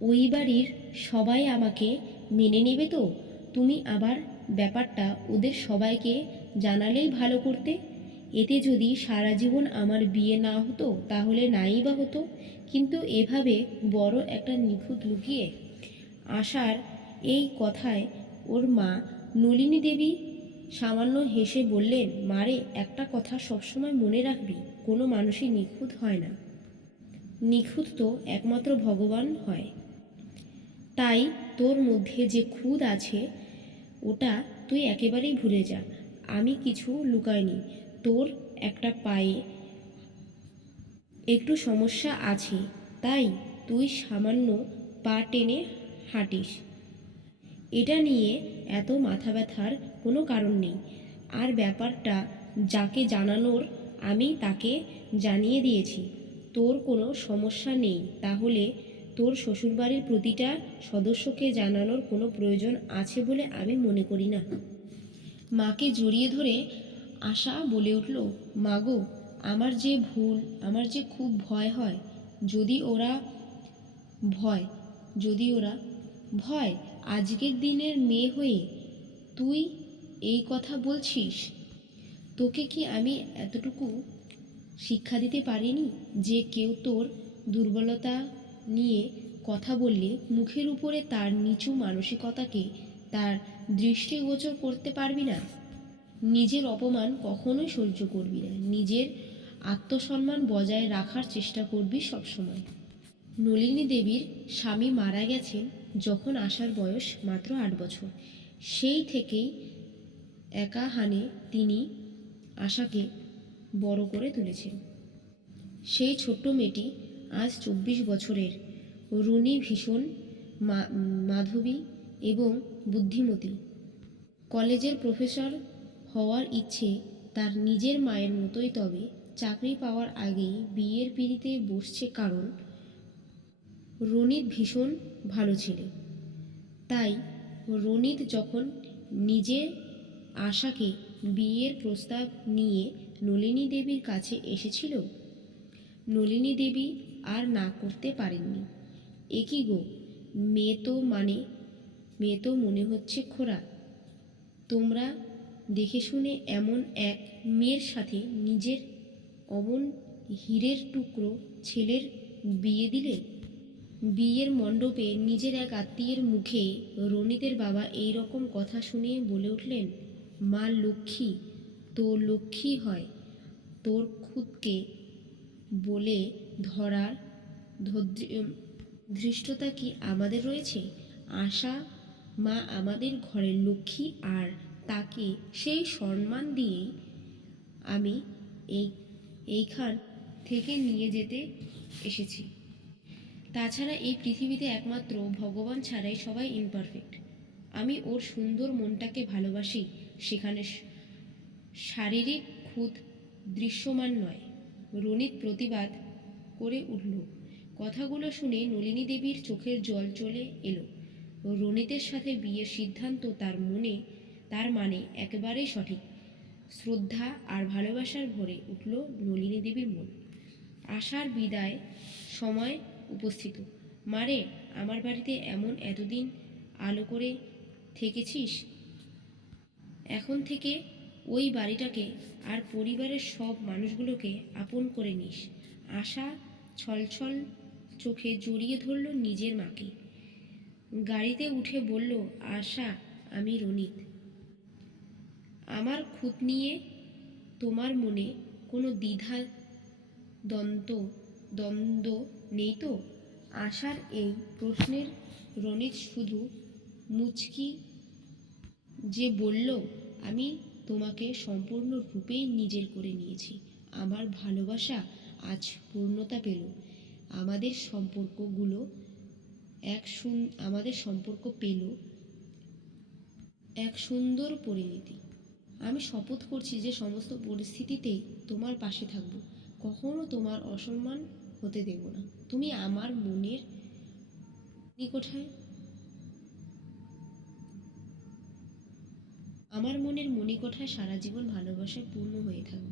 ওই বাড়ির সবাই আমাকে মেনে নেবে তো? তুমি আবার ব্যাপারটা ওদের সবাইকে জানালেই ভালো করতে। এতে যদি সারা জীবন আমার বিয়ে না হতো, তাহলে নাই বা হতো। কিন্তু এভাবে বড় একটা নিখুঁত লুকিয়ে আশার এই কথায় ওর মা নলিনী দেবী সামান্য হেসে বললেন মারে একটা কথা সবসময় মনে রাখবি, কোনো মানুষই নিখুঁত হয় না। নিখুঁত তো একমাত্র ভগবান হয়। তাই তোর মধ্যে যে খুদ আছে, ওটা তুই একেবারেই ভুলে যা। আমি কিছু লুকাইনি। তোর একটা পায়ে একটু সমস্যা আছে, তাই তুই সামান্য পা টেনে হাঁটিস। এটা নিয়ে এত মাথা ব্যথার কোনো কারণ নেই। আর ব্যাপারটা যাকে জানানোর আমি তাকে জানিয়ে দিয়েছি। তোর কোনো সমস্যা নেই, তাহলে তোর শ্বশুরবাড়ির প্রতিটা সদস্যকে জানানোর কোনো প্রয়োজন আছে বলে আমি মনে করি না। মাকে জড়িয়ে ধরে আশা বলে উঠল মাগো আমার যে ভুল, আমার যে খুব ভয় হয়, যদি ওরা ভয়, যদি ওরা ভয়, আজকের দিনের মেয়ে হয়ে তুই এই কথা বলছিস? তোকে কি আমি এতটুকু শিক্ষা দিতে পারিনি যে কেউ তোর দুর্বলতা নিয়ে কথা বললে মুখের উপরে তার নিচু মানসিকতাকে তার দৃষ্টিগোচর করতে পারবি না। নিজের অপমান কখনোই সহ্য করবি না। নিজের আত্মসম্মান বজায় রাখার চেষ্টা করবি সবসময়। নলিনী দেবীর স্বামী মারা গেছেন যখন আসার বয়স মাত্র আট বছর। সেই থেকেই একা হানে তিনি আশাকে বড় করে তুলেছেন। সেই ছোট্ট মেয়েটি আজ চব্বিশ বছরের রুনি ভীষণ মাধবী এবং বুদ্ধিমতী। কলেজের প্রফেসর হওয়ার ইচ্ছে তার নিজের মায়ের মতোই তবে চাকরি পাওয়ার আগেই বিয়ের পিড়িতে বসছে কারণ রনিত ভীষণ ভালো ছেলে। তাই রনিত যখন নিজের আশাকে বিয়ের প্রস্তাব নিয়ে নলিনী দেবীর কাছে এসেছিল নলিনী দেবী আর না করতে পারেননি। এ কি গো? মেয়ে তো মানে মেয়ে তো মনে হচ্ছে খোরা তোমরা দেখে শুনে এমন এক মেয়ের সাথে নিজের অমন হীরের টুকরো ছেলের বিয়ে দিলে? বিয়ের মণ্ডপে নিজের এক আত্মীয়ের মুখে রনিতের বাবা এই রকম কথা শুনে বলে উঠলেন, মা লক্ষ্মী, তো লক্ষ্মী হয়। তোর খুদকে বলে ধরার ধৃষ্টতা কি আমাদের রয়েছে? আশা মা আমাদের ঘরের লক্ষ্মী আর তাকে সেই সম্মান দিয়েই আমি এই, এইখান থেকে নিয়ে যেতে এসেছি। তাছাড়া এই পৃথিবীতে একমাত্র ভগবান ছাড়াই সবাই ইমপারফেক্ট আমি ওর সুন্দর মনটাকে ভালোবাসি। সেখানে শারীরিক খুদ দৃশ্যমান নয়। রনিত প্রতিবাদ করে উঠল। কথাগুলো শুনে নলিনী দেবীর চোখের জল চলে এলো। রনিতের সাথে বিয়ের সিদ্ধান্ত তার মনে, তার মানে একেবারেই সঠিক। শ্রদ্ধা আর ভালোবাসার ভরে উঠল নলিনী দেবীর মন। আশার বিদায় সময় উপস্থিত। মারে আমার বাড়িতে এমন এতদিন আলো করে থেকেছিস? এখন থেকে ওই বাড়িটাকে আর পরিবারের সব মানুষগুলোকে আপন করে নিস। আশা ছলছল চোখে জড়িয়ে ধরল নিজের মাকে। গাড়িতে উঠে বলল, আশা, আমি রনিত। আমার খুঁত নিয়ে তোমার মনে কোনো দ্বিধা দ্বন্দ্ব দ্বন্দ্ব নেই তো? আশার এই প্রশ্নের রনিত শুধু মুচকি যে বলল, আমি তোমাকে সম্পূর্ণ রূপেই নিজের করে নিয়েছি। আমার ভালোবাসা আজ পূর্ণতা পেল। আমাদের সম্পর্কগুলো এক সুন আমাদের সম্পর্ক পেল এক সুন্দর পরিণতি। আমি শপথ করছি যে সমস্ত পরিস্থিতিতেই তোমার পাশে থাকব। কখনো তোমার অসম্মান হতে দেব না। তুমি আমার মনের নিকটায় আমার মনের মণিকোঠায় সারা জীবন ভালোবাসায় পূর্ণ হয়ে থাকবে।